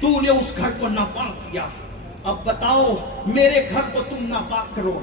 تو نے اس گھر کو ناپاک کیا۔ اب بتاؤ، میرے گھر کو تم ناپاک کرو،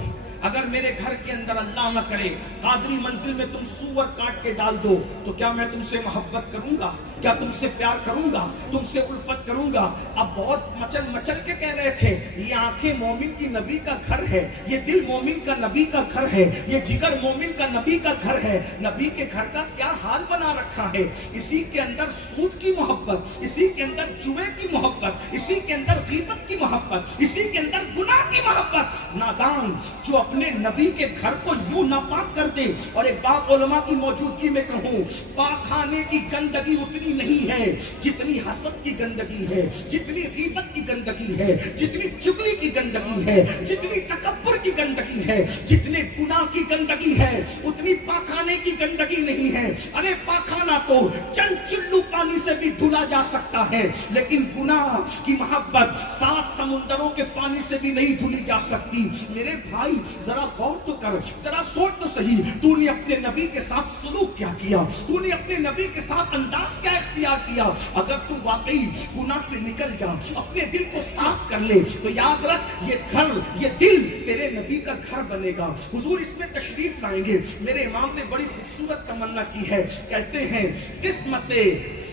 اگر میرے گھر کے اندر اللہ نہ کرے قادری منزل میں تم سور کاٹ کے ڈال دو تو کیا میں تم سے محبت کروں گا؟ کیا تم سے پیار کروں گا؟ تم سے الفت کروں گا؟ اب بہت مچل کے کہہ رہے تھے یہ آنکھیں مومن کی نبی کا گھر ہے، یہ دل مومن کا نبی کا گھر ہے، یہ جگر مومن کا نبی کا گھر ہے۔ نبی کے گھر کا کیا حال بنا رکھا ہے؟ اسی کے اندر سود کی محبت، اسی کے اندر جوے کی محبت، اسی کے اندر غیبت کی محبت، اسی کے اندر گناہ کی محبت۔ نادان جو اپنے نبی کے گھر کو یوں ناپاک کر دے، اور ایک بات علماء کی موجودگی میں کہوں، پاک خانے کی گندگی اتنی نہیں ہے جتنی حسد کی گندگی ہے، جتنی غیبت کی گندگی ہے، جتنی چغلی کی گندگی ہے، جتنی تکبر کی گندگی ہے، جتنے گناہ کی گندگی ہے، اتنی پاکانے کی گندگی نہیں ہے۔ ارے پاکانہ تو چند چلو پانی سے بھی دھلا جا سکتا ہے، لیکن گناہ کی محبت 7 سمندروں کے پانی سے بھی نہیں دھلی جا سکتی۔ میرے بھائی ذرا غور تو کر، ذرا سوچ تو صحیح، تو نے اپنے نبی کے ساتھ سلوک کیا کیا؟ تو نے اپنے نبی کے ساتھ انداز کیا اختیار کیا؟ اگر تو واقعی گناہ سے نکل جا، اپنے دل کو صاف کر لے، تو یاد رکھ یہ گھر، یہ دل تیرے نبی کا گھر بنے گا۔ حضور اس میں تشریف لائیں گے۔ میرے امام نے بڑی خوبصورت تمنا کی ہے، کہتے ہیں قسمت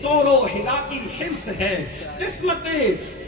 سور و ہرا کی حرص ہے، قسمت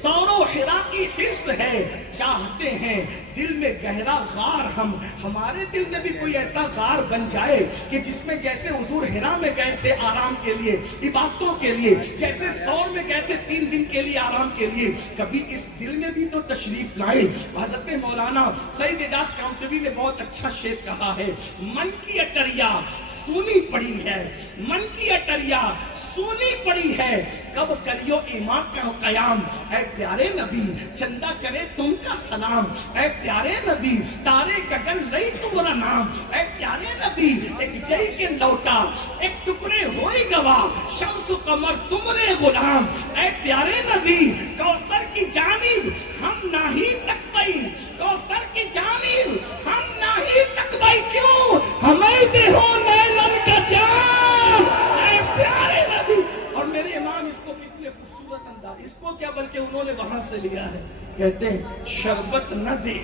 سور و ہرا کی حرص ہے، چاہتے ہیں دل میں گہرا غار ہمارے دل میں بھی کوئی ایسا غار بن جائے کہ جس میں جیسے حضور ہرا میں گئے تھے آرام کے لیے، عبادتوں کے لیے، جیسے سور میں گئے تھے 3 دن کے لیے آرام کے لیے، کبھی اس دل میں بھی تو تشریف لائے۔ حضرت مولانا سعید اعجاز کامٹوی نے بہت اچھا شعر کہا ہے، من کی اٹریا سونی پڑی ہے، من کی اٹریا سونی پڑی ہے، کب کریو ایمان کا قیام، اے پیارے نبی چندہ کرے تم کا سلام، اے پیارے نبی تارے گگن لئی تمہارا نام، اے پیارے نبی ایک جئی کے لوٹا ایک ٹکڑے ہوئی گوا، شمس و قمر تمہارے غلام، اے پیارے نبی کوثر کی جانب ہم نہیں تکبئی، کوثر کی جانب ہم نہیں تکبئی، کیوں ہمیں دے ہو نیلن کا جام، اے پیارے نبی۔ اور میرے امام اس کو کتنے خوبصورت انداز، اس کو کیا بلکہ انہوں نے وہاں سے لیا ہے، کہتے ہیں شربت نہ دے،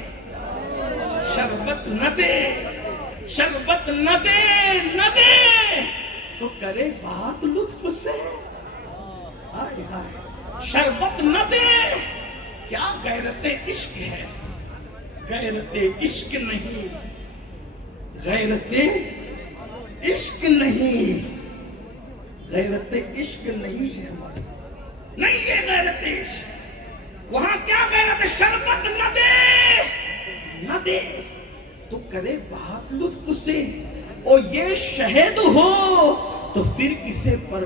شربت نہ دے، شربت نہ دے، نہ دے تو کرے بات لطف سے، ہائے ہائے شربت نہ دے، کیا غیرت عشق ہے، غیرت عشق نہیں، غیرت عشق نہیں، غیرت عشق نہیں ہے ہماری، نہیں ہے غیرت عشق۔ وہاں کیا غیرت؟ شربت نہ دے، نہ دے تو کرے بات لطف سے، اور یہ شہد ہو تو پھر کسے پر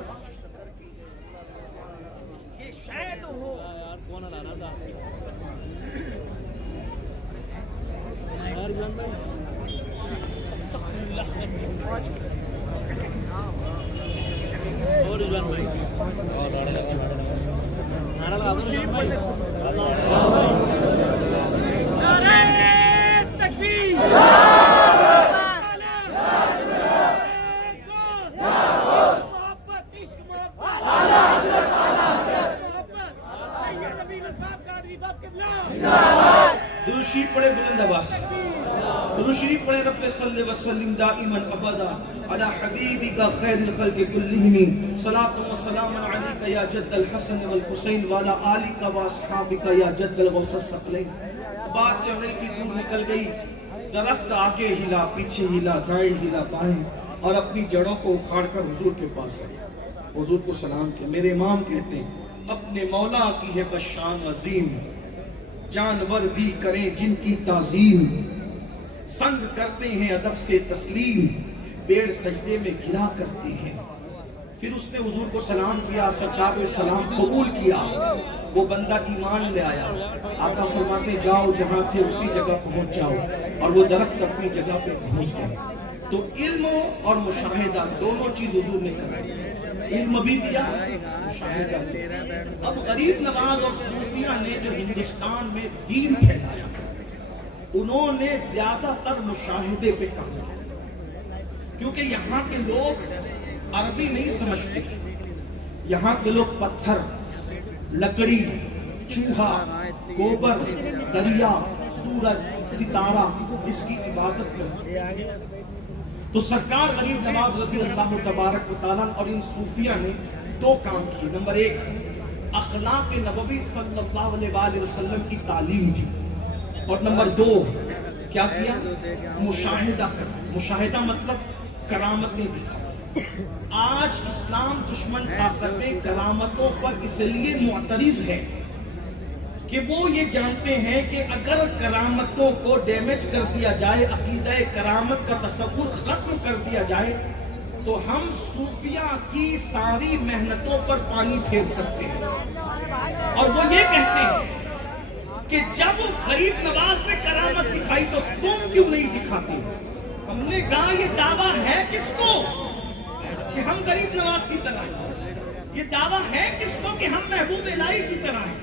یہ شہد ہو۔ درود شریف پڑھے بلند آواز سے، درود شریف پڑھے رب صلی وسلم دائما ابدا علی حبیبک خیر الخلق کلہم، صلاۃ و سلام علیک یا جد الحسن والحسین وعلی آلک و اصحابک یا جد الغوث الثقلین۔ بات چل رہی تھی، دور نکل گئی، درخت آگے ہلا، پیچھے ہلا، دائیں ہلا، بائیں، اور اپنی جڑوں کو اکھاڑ کر حضور کے پاس آئے، حضور کو سلام کیا۔ میرے امام کہتے ہیں اپنے مولا کی ہے بس شان عظیم، جانور بھی کریں جن کی تعظیم، سنگ کرتے ہیں ادب سے تسلیم، پیڑ سجدے میں گرا کرتے ہیں۔ پھر اس نے حضور کو سلام کیا، سرکار نے سلام قبول کیا، وہ بندہ ایمان لے آیا۔ آقا فرماتے جاؤ جہاں تھے اسی جگہ پہنچ جاؤ، اور وہ درخت اپنی جگہ پہ پہنچ گئے۔ تو علم اور مشاہدہ دونوں چیز حضور نے کرائی، علم بھی دیا، مشاہدہ بھی۔ اب غریب نواز اور صوفیہ نے جو ہندوستان میں دین پھیلایا، انہوں نے زیادہ تر مشاہدے پہ کام کیا، کیونکہ یہاں کے لوگ عربی نہیں سمجھتے، یہاں کے لوگ پتھر، لکڑی، چوہا، گوبر، دریا، سورج، ستارہ، اس کی عبادت کرتے ہیں۔ تو سرکار غریب نواز رضی اللہ تبارک و تعالیٰ اور ان صوفیہ نے دو کام کیے۔ نمبر ایک، اخلاق نبوی صلی اللہ علیہ وآلہ وسلم کی تعلیم دی، اور نمبر دو کیا کیا؟ مشاہدہ کرنا۔ مشاہدہ مطلب کرامتیں دکھائی۔ آج اسلام دشمن طاقتیں کرامتوں پر اس لیے معترض ہے کہ وہ یہ جانتے ہیں کہ اگر کرامتوں کو ڈیمیج کر دیا جائے، عقیدہ کرامت کا تصور ختم کر دیا جائے، تو ہم صوفیہ کی ساری محنتوں پر پانی پھیر سکتے ہیں۔ اور وہ یہ کہتے ہیں کہ جب غریب نواز نے کرامت دکھائی تو تم کیوں نہیں دکھاتے؟ ہم نے کہا یہ دعویٰ ہے کس کو کہ ہم غریب نواز کی طرح ہیں؟ یہ دعویٰ ہے کس کو کہ ہم محبوب الہی کی طرح ہیں؟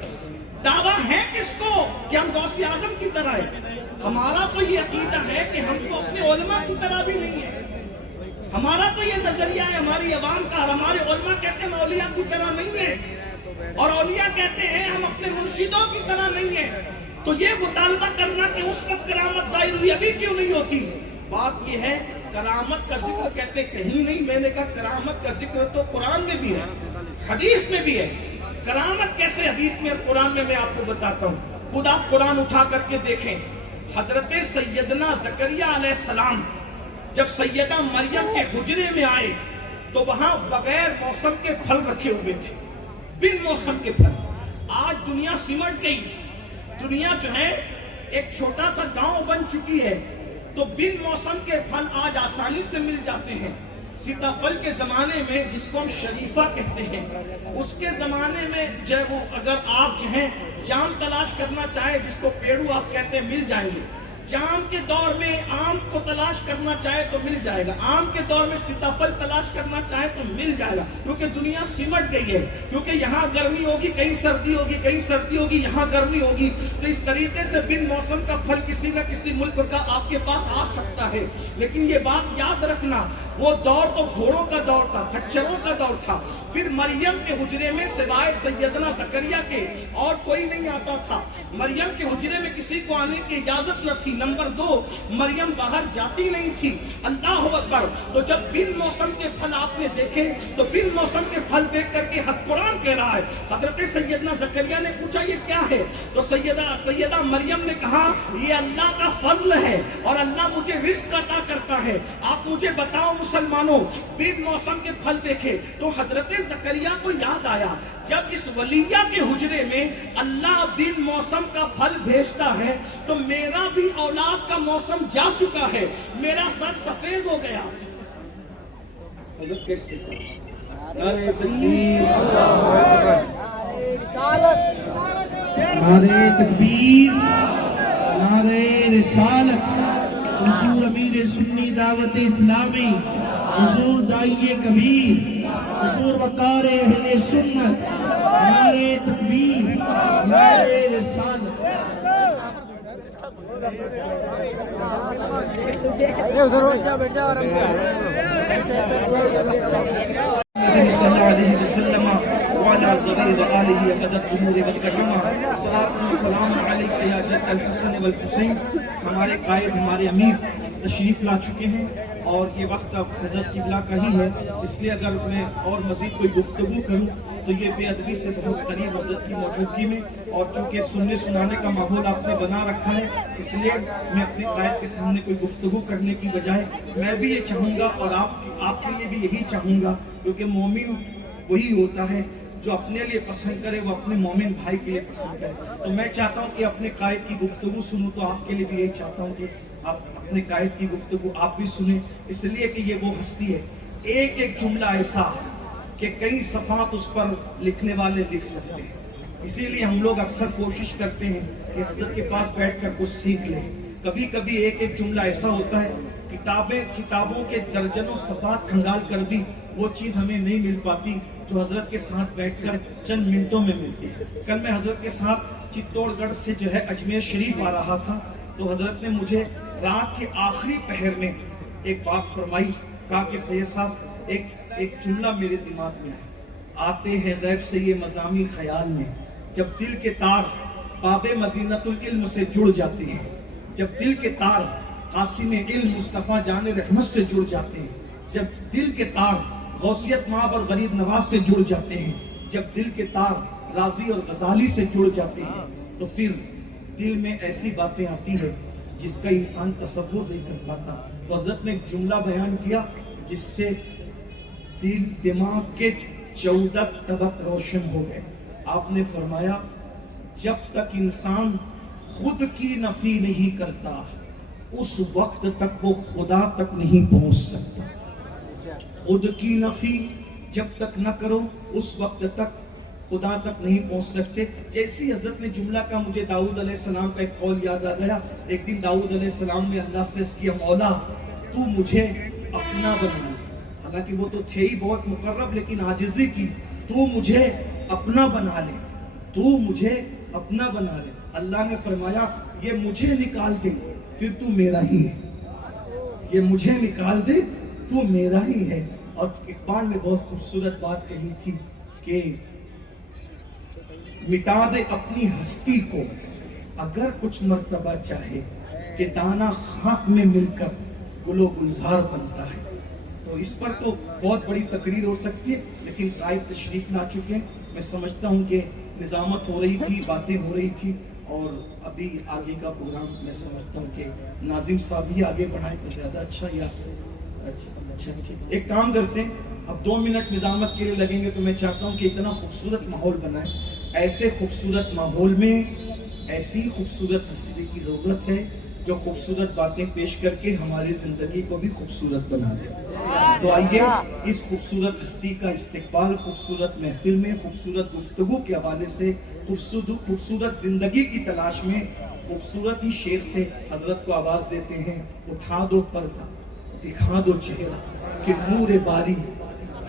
دعویٰ ہے کس کو کہ ہم غوث اعظم کی طرح ہیں؟ ہمارا تو یہ عقیدہ ہے کہ ہم تو اپنے علماء کی طرح بھی نہیں ہیں۔ ہمارا تو یہ نظریہ ہے ہماری عوام کا، اور ہمارے علماء کہتے ہیں ہم اولیاء کی طرح نہیں ہیں، اور اولیاء کہتے ہیں ہم اپنے مرشدوں کی طرح نہیں ہیں۔ تو یہ مطالبہ کرنا کہ اس وقت کرامت ظاہر ہوئی، ابھی کیوں نہیں ہوتی؟ بات یہ ہے کرامت کا ذکر کہتے کہیں نہیں۔ میں نے کہا کرامت کا ذکر تو قرآن میں بھی ہے، حدیث میں بھی ہے۔ کرامت کیسے حدیث میں اور قرآن میں آپ کو بتاتا ہوں۔ خود آپ قرآن اٹھا کر کے دیکھیں، حضرت سیدنا زکریا علیہ السلام جب سیدہ مریم کے حجرے میں آئے تو وہاں بغیر موسم کے پھل رکھے ہوئے تھے، بن موسم کے پھل۔ آج دنیا سمٹ گئی، دنیا جو ہے ایک چھوٹا سا گاؤں بن چکی ہے، تو بن موسم کے پھل آج آسانی سے مل جاتے ہیں۔ سیتاپھل کے زمانے میں جس کو ہم شریفہ کہتے ہیں، اس کے زمانے میں جب اگر آپ جو ہیں جام تلاش کرنا چاہے، جس کو پیڑو آپ کہتے ہیں، مل جائیں گے۔ جام کے دور میں آم کو تلاش کرنا چاہے تو مل جائے گا، آم کے دور میں سیتاپھل تلاش کرنا چاہے تو مل جائے گا، کیونکہ دنیا سمٹ گئی ہے۔ کیونکہ یہاں گرمی ہوگی، کہیں سردی ہوگی، کہیں سردی ہوگی، یہاں گرمی ہوگی۔ تو اس طریقے سے بن موسم کا پھل کسی نہ کسی ملک کا آپ کے پاس آ سکتا ہے۔ لیکن یہ بات یاد رکھنا، وہ دور تو گھوڑوں کا دور تھا، کھچروں کا دور تھا۔ پھر مریم کے حجرے میں سوائے سیدنا زکریا کے اور کوئی نہیں آتا تھا۔ مریم کے حجرے میں کسی کو آنے کی اجازت نہ تھی۔ نمبر دو، مریم باہر جاتی نہیں تھی۔ اللہ اکبر۔ تو جب بن موسم کے پھل آپ نے دیکھے تو بن موسم کے پھل دیکھ کر کے قرآن کہہ رہا ہے، حضرت سیدنا زکریا نے پوچھا یہ کیا ہے؟ تو سیدہ مریم نے کہا یہ اللہ کا فضل ہے اور اللہ مجھے رزق عطا کرتا ہے۔ آپ مجھے بتاؤ مسلمانوں، بن موسم کے پھل دیکھے تو حضرت زکریا کو یاد آیا، جب اس ولیہ کے حجرے میں اللہ بن موسم کا پھل بھیجتا ہے تو میرا بھی اولاد کا موسم جا چکا ہے، میرا سر سفید ہو گیا۔ نعرہ تکبیر، نعرہ تکبیر، نعرہ رسالت، حضور امیر سنی دعوت اسلامی، حضور داعیہ کبیر، حضور وقار اہل سنت، نعرہ تکبیر، نعرہ رسالت۔ صلی اللہ علیہ وسلم وعلى زغیر آلہ وقدت امور وکرمہ، صلاۃ و سلام علیکہ یا جد الحسن والحسین۔ ہمارے قائد، ہمارے امیر تشریف لا چکے ہیں اور یہ وقت اب حضرت قبلہ کا ہی ہے، اس لیے اگر میں اور مزید کوئی گفتگو کروں تو یہ بے ادبی سے بہت قریب حضرت کی موجودگی میں، اور چونکہ سننے سنانے کا ماحول آپ نے بنا رکھا ہے، اس لیے میں اپنے قائد کے سامنے کوئی گفتگو کرنے کی بجائے میں بھی یہ چاہوں گا، اور آپ کے لیے بھی یہی چاہوں گا، کیونکہ مومن وہی ہوتا ہے جو اپنے لیے پسند کرے وہ اپنے مومن بھائی کے لیے پسند کرے۔ تو میں چاہتا ہوں کہ اپنے قائد کی گفتگو سنوں، تو آپ کے لیے بھی یہی چاہتا ہوں کہ آپ اپنے قائد کی گفتگو آپ بھی سنیں، اس لیے کہ یہ وہ ہستی ہے، ایک ایک جملہ ایسا کہ کئی صفحات اس پر لکھنے والے لکھ سکتے ہیں۔ اسی لیے ہم لوگ اکثر کوشش کرتے ہیں کہ حضرت کے پاس بیٹھ کر کچھ سیکھ لیں۔ کبھی کبھی ایک ایک جملہ ایسا ہوتا ہے، کتابوں کے درجنوں صفحات کھنگال کر بھی وہ چیز ہمیں نہیں مل پاتی جو حضرت کے ساتھ بیٹھ کر چند منٹوں میں ملتی ہے۔ کل میں حضرت کے ساتھ چتور گڑھ سے اجمیر شریف آ رہا تھا، تو حضرت نے مجھے رات کے آخری پہر میں ایک بات فرمائی، کہا کہ سید صاحب ایک جملہ میرے دماغ میں آتے ہیں غیب سے یہ مضامین خیال میں، جب دل کے تار باب مدینۃ العلم سے جڑ جاتے ہیں، جب دل کے تار قاسم علم مصطفیٰ جان رحمت سے جڑ جاتے ہیں، جب دل کے تار غوثیت مآب اور غریب نواز سے جڑ جاتے ہیں، جب دل کے تار رازی اور غزالی سے جڑ جاتے ہیں، تو پھر دل میں ایسی باتیں آتی ہے جس کا انسان تصور نہیں کر پاتا۔ تو حضرت نے ایک جملہ بیان کیا جس سے دل دماغ کے 14 طبق روشن ہو گئے۔ آپ نے فرمایا جب تک انسان خود کی نفی نہیں کرتا اس وقت تک وہ خدا تک نہیں پہنچ سکتا۔ خود کی نفی جب تک نہ کرو اس وقت تک خدا تک نہیں پہنچ سکتے۔ جیسی حضرت نے جملہ کا مجھے داؤد علیہ السلام کا ایک قول یاد آ گیا۔ ایک دن داؤد علیہ السلام نے اللہ سے اس کیا، مولا تو مجھے اپنا بنا، حالانکہ وہ تو تھے ہی بہت مقرب، لیکن عاجزی کی، تو مجھے اپنا بنا لے، تو مجھے اپنا بنا لے۔ اللہ نے فرمایا یہ مجھے نکال دے پھر تو میرا ہی ہے، یہ مجھے نکال دے تو میرا ہی ہے۔ اور اقبال نے بہت خوبصورت بات کہی تھی کہ مٹا دے اپنی ہستی کو اگر کچھ مرتبہ چاہے، کہ دانا خاک میں مل کر گل و گلزار بنتا ہے۔ تو اس پر تو بہت بڑی تقریر ہو سکتی ہے، لیکن قائد تشریف لا چکے ہیں۔ میں سمجھتا ہوں کہ نظامت ہو رہی تھی، باتیں ہو رہی تھی، اور ابھی آگے کا پروگرام میں سمجھتا ہوں کہ ناظم صاحب ہی آگے بڑھائیں تو زیادہ اچھا، یا اچھا ایک کام کرتے ہیں، اب 2 منٹ نظامت کے لیے لگیں گے، تو میں چاہتا ہوں کہ اتنا خوبصورت ماحول بنائیں۔ ایسے خوبصورت ماحول میں ایسی خوبصورت ہستی کی ضرورت ہے جو خوبصورت باتیں پیش کر کے ہماری زندگی کو بھی خوبصورت بنا دے۔ تو آئیے اس خوبصورت ہستی کا استقبال خوبصورت محفل میں خوبصورت گفتگو کے حوالے سے، خوبصورت زندگی کی تلاش میں خوبصورت ہی شعر سے حضرت کو آواز دیتے ہیں۔ اٹھا دو پردہ دکھا دو چہرہ کہ نور باری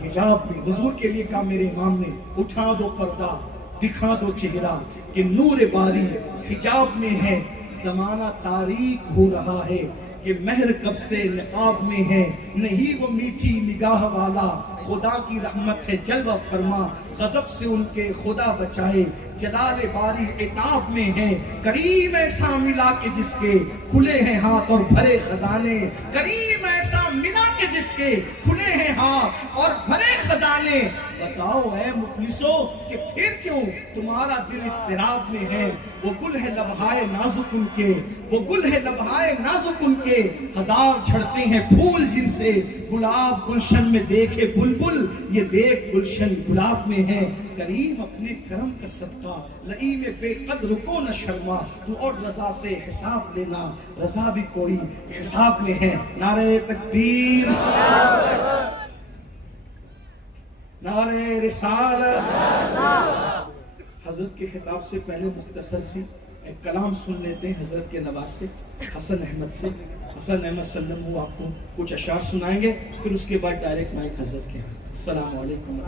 حجاب میں، حضور کے لیے کہا میرے امام نے، اٹھا دو پردہ دکھا دو چہرہ کہ نور باری حجاب میں ہے، زمانہ تاریک ہو رہا ہے کہ مہر کب سے نقاب میں ہے، نہیں وہ میٹھی نگاہ والا خدا کی رحمت ہے جلوہ فرما، غضب سے ان کے خدا بچائے، جلال باری عتاب میں ہے، کریم ایسا ملا کہ جس کے کھلے ہیں ہاتھ اور بھرے خزانے، کریم ایسا ملا کہ جس کے کھلے ہیں ہاتھ اور بھرے خزانے، بتاؤ اے مفلسو کہ پھر کیوں تمہارا دل اضطراب میں ہے، وہ گل ہے لبہائے نازک ان کے، وہ گل ہے لبہائے نازک ان کے، ہزار جھڑتے ہیں پھول جن سے گلاب گلشن میں دیکھے بلبل، یہ دیکھ گلشن گلاب میں ہے، کریم اپنے کرم کا صدقہ لئیم بے قدر کو نہ شرما، تو اور رضا سے حساب لینا، رضا بھی کوئی حساب میں ہے۔ نعرہ تکبیر، نعرہ رسالت۔ حضرت کے خطاب سے پہلے مختصر سی ایک کلام سن لیتے ہیں حضرت کے نواسے حسن احمد سے۔ حسن احمد سلم آپ کو کچھ اشعار سنائیں گے، پھر اس کے بعد ڈائریکٹ مائک حضرت کے ہاں۔ السلام علیکم۔